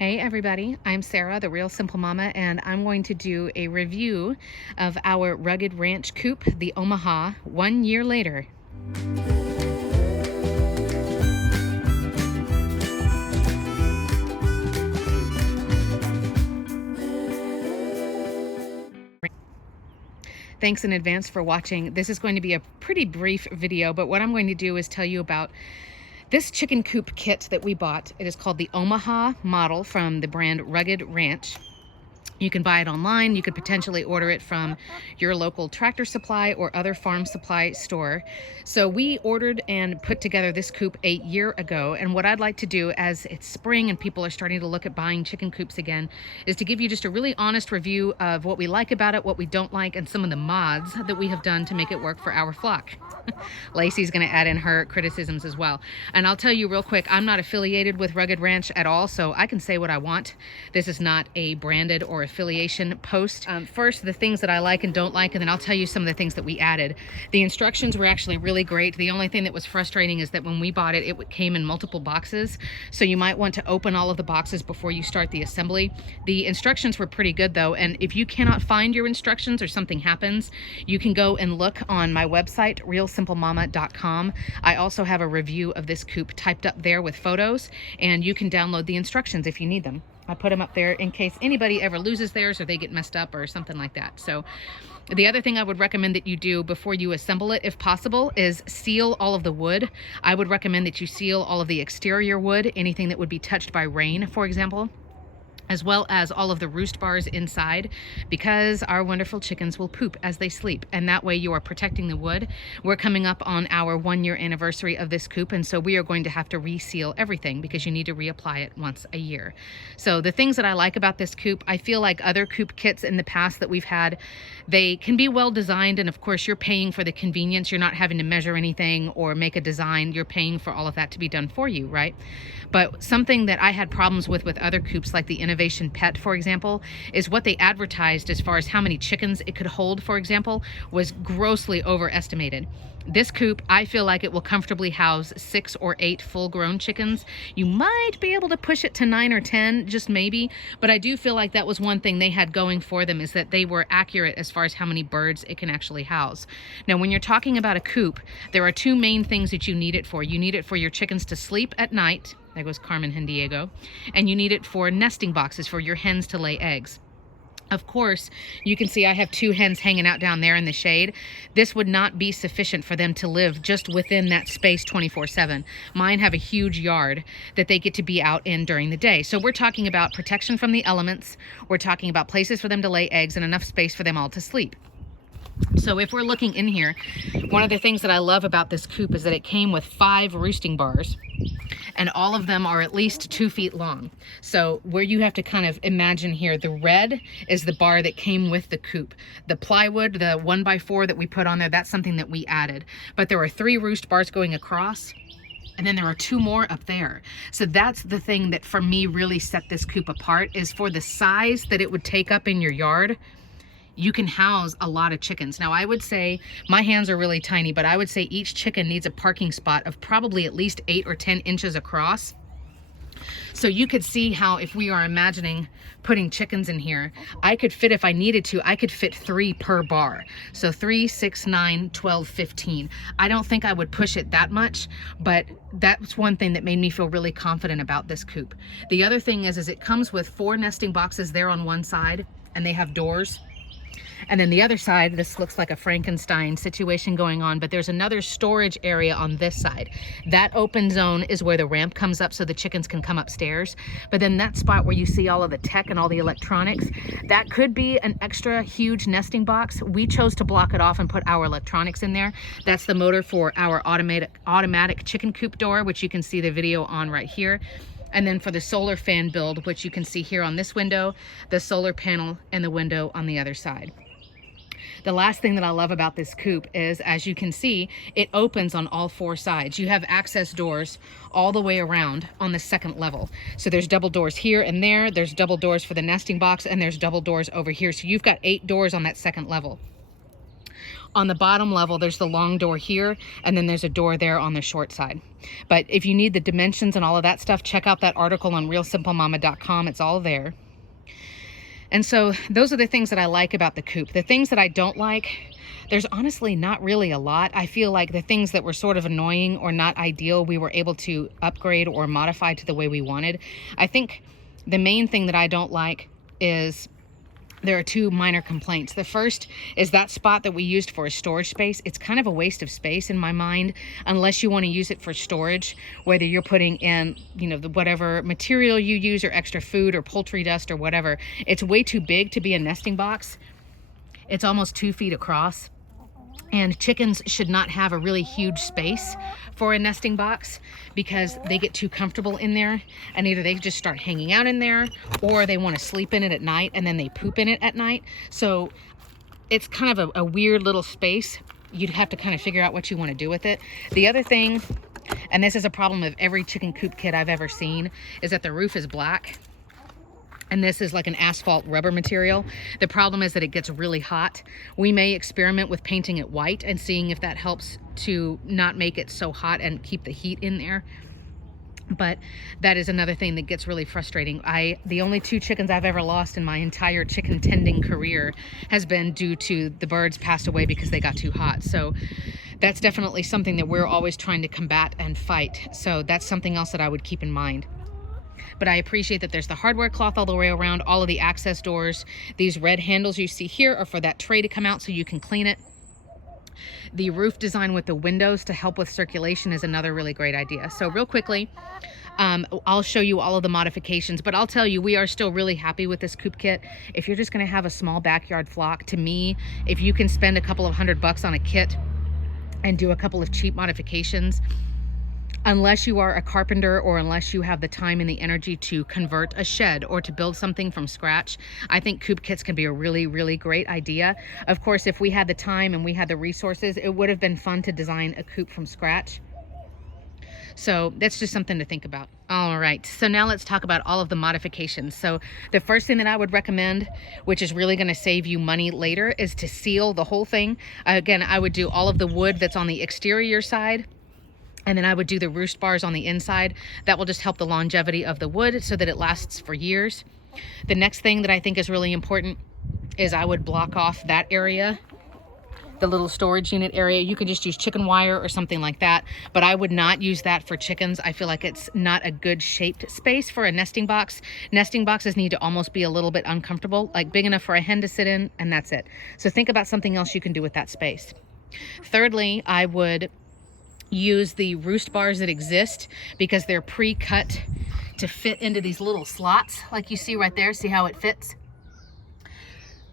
Hey everybody, I'm Sarah, the Real Simple Mama, and I'm going to do a review of our Rugged Ranch Coop, the Omaha, 1 year later. Thanks in advance for watching. This is going to be a pretty brief video, but what I'm going to do is tell you about this chicken coop kit that we bought. It is called the Omaha model from the brand Rugged Ranch. You can buy it online. You could potentially order it from your local Tractor Supply or other farm supply store. So we ordered and put together this coop a year ago. And what I'd like to do, as it's spring and people are starting to look at buying chicken coops again, is to give you just a really honest review of what we like about it, what we don't like, and some of the mods that we have done to make it work for our flock. Lacey's going to add in her criticisms as well. And I'll tell you real quick, I'm not affiliated with Rugged Ranch at all, so I can say what I want. This is not a branded or affiliation post. First, the things that I like and don't like, and then I'll tell you some of the things that we added. The instructions were actually really great. The only thing that was frustrating is that when we bought it, it came in multiple boxes, so you might want to open all of the boxes before you start the assembly. The instructions were pretty good though, and if you cannot find your instructions or something happens, you can go and look on my website, realsimplemama.com. I also have a review of this coop typed up there with photos, and you can download the instructions if you need them. I put them up there in case anybody ever loses theirs or they get messed up or something like that. So the other thing I would recommend that you do before you assemble it, if possible, is seal all of the wood. I would recommend that you seal all of the exterior wood, anything that would be touched by rain, for example, as well as all of the roost bars inside, because our wonderful chickens will poop as they sleep, and that way you are protecting the wood. We're coming up on our 1 year anniversary of this coop, and so we are going to have to reseal everything because you need to reapply it once a year. So the things that I like about this coop, I feel like other coop kits in the past that we've had, they can be well designed, and of course you're paying for the convenience. You're not having to measure anything or make a design. You're paying for all of that to be done for you, right? But something that I had problems with other coops, like the Innovation Pet, for example, is what they advertised as far as how many chickens it could hold, for example, was grossly overestimated. This coop, I feel like it will comfortably house 6 or 8 full-grown chickens. You might be able to push it to 9 or 10, just maybe, but I do feel like that was one thing they had going for them, is that they were accurate as far as how many birds it can actually house. Now, when you're talking about a coop, there are 2 main things that you need it for. You need it for your chickens to sleep at night. There goes Carmen and Diego. And you need it for nesting boxes for your hens to lay eggs. Of course, you can see I have 2 hens hanging out down there in the shade. This would not be sufficient for them to live just within that space 24/7. Mine have a huge yard that they get to be out in during the day. So we're talking about protection from the elements. We're talking about places for them to lay eggs and enough space for them all to sleep. So if we're looking in here, one of the things that I love about this coop is that it came with 5 roosting bars, and all of them are at least 2 feet long. So where you have to kind of imagine here, the red is the bar that came with the coop. The plywood, the 1x4 that we put on there, that's something that we added. But there are 3 roost bars going across, and then there are 2 more up there. So that's the thing that for me really set this coop apart, is for the size that it would take up in your yard. You can house a lot of chickens. Now, I would say, my hands are really tiny, but I would say each chicken needs a parking spot of probably at least 8 or 10 inches across. So you could see how, if we are imagining putting chickens in here, I could fit, if I needed to, I could fit 3 per bar. So 3, 6, 9, 12, 15. I don't think I would push it that much, but that's one thing that made me feel really confident about this coop. The other thing is it comes with 4 nesting boxes there on one side, and they have doors. And then the other side, this looks like a Frankenstein situation going on, but there's another storage area on this side. That open zone is where the ramp comes up so the chickens can come upstairs. But then that spot where you see all of the tech and all the electronics, that could be an extra huge nesting box. We chose to block it off and put our electronics in there. That's the motor for our automatic chicken coop door, which you can see the video on right here. And then for the solar fan build, which you can see here on this window, the solar panel and the window on the other side. The last thing that I love about this coop is, as you can see, it opens on all 4 sides. You have access doors all the way around on the 2nd level. So there's double doors here and there, there's double doors for the nesting box, and there's double doors over here. So you've got 8 doors on that 2nd level. On the bottom level, there's the long door here, and then there's a door there on the short side. But if you need the dimensions and all of that stuff, check out that article on realsimplemama.com. It's all there. And so those are the things that I like about the Coop. The things that I don't like, there's honestly not really a lot. I feel like the things that were sort of annoying or not ideal, we were able to upgrade or modify to the way we wanted. I think the main thing that I don't like is there are two minor complaints. The first is that spot that we used for a storage space. It's kind of a waste of space in my mind, unless you want to use it for storage, whether you're putting in, you know, whatever material you use or extra food or poultry dust or whatever. It's way too big to be a nesting box. It's almost 2 feet across. And chickens should not have a really huge space for a nesting box because they get too comfortable in there, and either they just start hanging out in there or they want to sleep in it at night and then they poop in it at night. So it's kind of a weird little space. You'd have to kind of figure out what you want to do with it. The other thing, and this is a problem of every chicken coop kit I've ever seen, is that the roof is black. And this is like an asphalt rubber material. The problem is that it gets really hot. We may experiment with painting it white and seeing if that helps to not make it so hot and keep the heat in there. But that is another thing that gets really frustrating. The only 2 chickens I've ever lost in my entire chicken tending career has been due to the birds passed away because they got too hot. So that's definitely something that we're always trying to combat and fight. So that's something else that I would keep in mind. But I appreciate that there's the hardware cloth all the way around, all of the access doors. These red handles you see here are for that tray to come out so you can clean it. The roof design with the windows to help with circulation is another really great idea. So real quickly, I'll show you all of the modifications, but I'll tell you, we are still really happy with this coop kit. If you're just gonna have a small backyard flock, to me, if you can spend a couple of $100 on a kit and do a couple of cheap modifications, unless you are a carpenter or unless you have the time and the energy to convert a shed or to build something from scratch, I think coop kits can be a really, really great idea. Of course, if we had the time and we had the resources, it would have been fun to design a coop from scratch. So that's just something to think about. All right, so now let's talk about all of the modifications. So the first thing that I would recommend, which is really gonna save you money later, is to seal the whole thing. Again, I would do all of the wood that's on the exterior side, and then I would do the roost bars on the inside. That will just help the longevity of the wood so that it lasts for years. The next thing that I think is really important is I would block off that area, the little storage unit area. You could just use chicken wire or something like that, but I would not use that for chickens. I feel like it's not a good shaped space for a nesting box. Nesting boxes need to almost be a little bit uncomfortable, like big enough for a hen to sit in, and that's it. So think about something else you can do with that space. Thirdly, I would use the roost bars that exist because they're pre-cut to fit into these little slots like you see right there. See how it fits?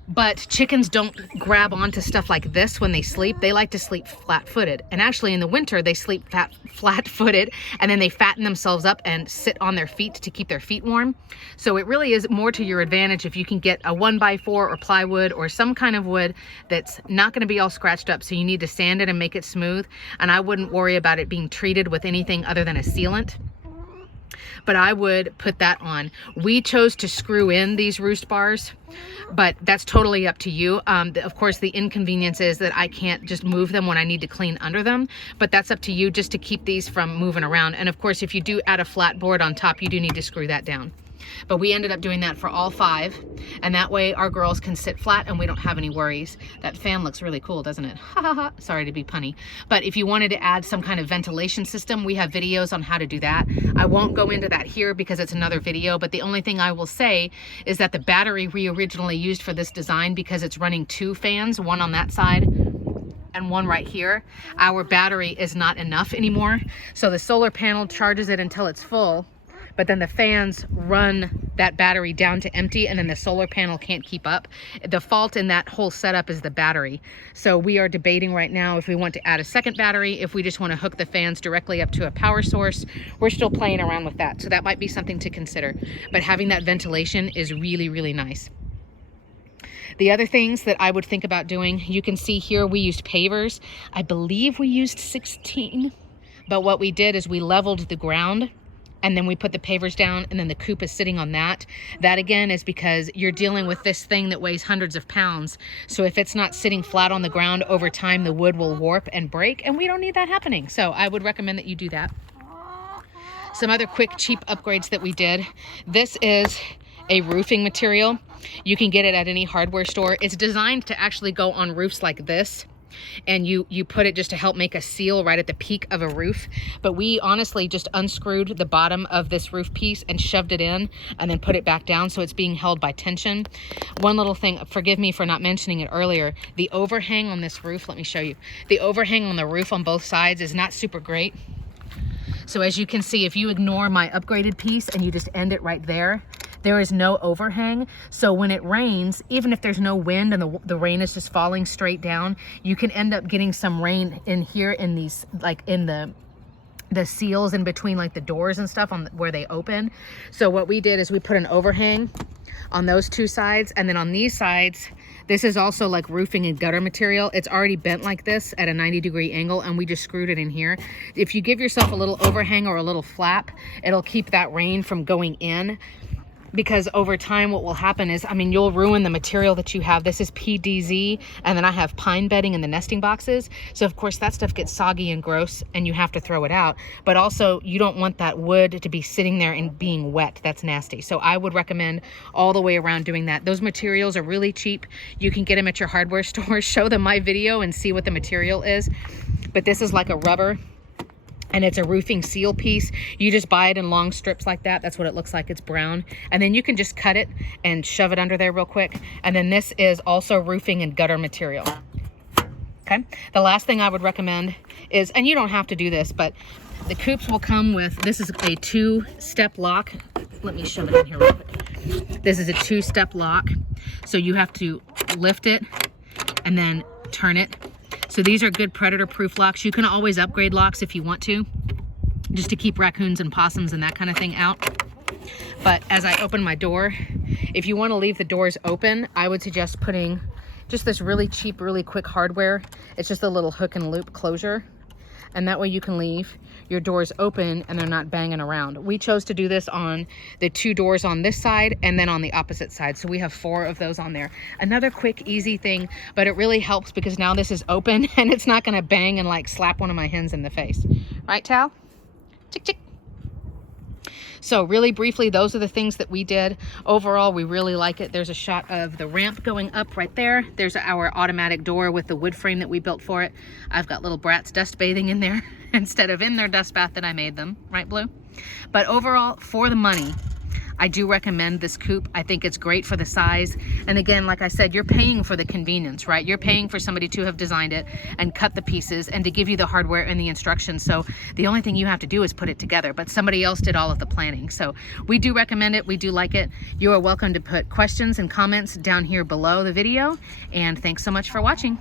But chickens don't grab onto stuff like this when they sleep. They like to sleep flat-footed. And actually in the winter, they sleep flat-footed, and then they fatten themselves up and sit on their feet to keep their feet warm. So it really is more to your advantage if you can get a 1x4 or plywood or some kind of wood that's not gonna be all scratched up. So you need to sand it and make it smooth. And I wouldn't worry about it being treated with anything other than a sealant. But I would put that on. We chose to screw in these roost bars, but that's totally up to you. Of course, the inconvenience is that I can't just move them when I need to clean under them, but that's up to you just to keep these from moving around. And of course, if you do add a flat board on top, you do need to screw that down. But we ended up doing that for all 5, and that way our girls can sit flat and we don't have any worries. That fan looks really cool, doesn't it? Ha ha ha. Sorry to be punny. But if you wanted to add some kind of ventilation system, we have videos on how to do that. I won't go into that here because it's another video, but the only thing I will say is that the battery we originally used for this design, because it's running 2 fans, one on that side and one right here, our battery is not enough anymore. So the solar panel charges it until it's full, but then the fans run that battery down to empty, and then the solar panel can't keep up. The fault in that whole setup is the battery. So we are debating right now if we want to add a second battery, if we just want to hook the fans directly up to a power source. We're still playing around with that. So that might be something to consider. But having that ventilation is really, really nice. The other things that I would think about doing, you can see here we used pavers. I believe we used 16, but what we did is we leveled the ground and then we put the pavers down, and then the coop is sitting on that. That again is because you're dealing with this thing that weighs hundreds of pounds. So if it's not sitting flat on the ground, over time the wood will warp and break, and we don't need that happening. So I would recommend that you do that. Some other quick cheap upgrades that we did. This is a roofing material. You can get it at any hardware store. It's designed to actually go on roofs like this, and you put it just to help make a seal right at the peak of a roof. But we honestly just unscrewed the bottom of this roof piece and shoved it in, and then put it back down, so it's being held by tension. One little thing, forgive me for not mentioning it earlier, the overhang on this roof, let me show you. The overhang on the roof on both sides is not super great. So as you can see, if you ignore my upgraded piece and you just end it right there, there is no overhang. So when it rains, even if there's no wind and the rain is just falling straight down, you can end up getting some rain in here in these, like in the seals in between, like the doors and stuff on where they open. So what we did is we put an overhang on those two sides, and then on these sides, this is also like roofing and gutter material. It's already bent like this at a 90-degree angle, and we just screwed it in here. If you give yourself a little overhang or a little flap, it'll keep that rain from going in. Because over time what will happen is, I mean, you'll ruin the material that you have. This is PDZ, and then I have pine bedding in the nesting boxes. So of course that stuff gets soggy and gross and you have to throw it out. But also you don't want that wood to be sitting there and being wet. That's nasty. So I would recommend all the way around doing that. Those materials are really cheap. You can get them at your hardware store. Show them my video and see what the material is. But this is like a rubber, and it's a roofing seal piece. You just buy it in long strips like that. That's what it looks like. It's brown. And then you can just cut it and shove it under there real quick. And then this is also roofing and gutter material. Okay. The last thing I would recommend is, and you don't have to do this, but the coops will come with, this is a 2-step lock. Let me shove it in here real quick. This is a 2-step lock. So you have to lift it and then turn it. So these are good predator-proof locks. You can always upgrade locks if you want to, just to keep raccoons and possums and that kind of thing out. But as I open my door, if you want to leave the doors open, I would suggest putting just this really cheap, really quick hardware. It's just a little hook and loop closure. And that way you can leave your doors open and they're not banging around. We chose to do this on the 2 doors on this side and then on the opposite side. So we have 4 of those on there. Another quick, easy thing, but it really helps because now this is open and it's not gonna bang and like slap one of my hens in the face. Right, Tal? Chick, chick. So really briefly, those are the things that we did. Overall, we really like it. There's a shot of the ramp going up right there. There's our automatic door with the wood frame that we built for it. I've got little brats dust bathing in there instead of in their dust bath that I made them, right, Blue? But overall, for the money, I do recommend this coop. I think it's great for the size. And again, like I said, you're paying for the convenience, right? You're paying for somebody to have designed it and cut the pieces and to give you the hardware and the instructions. So the only thing you have to do is put it together, but somebody else did all of the planning. So we do recommend it. We do like it. You are welcome to put questions and comments down here below the video. And thanks so much for watching.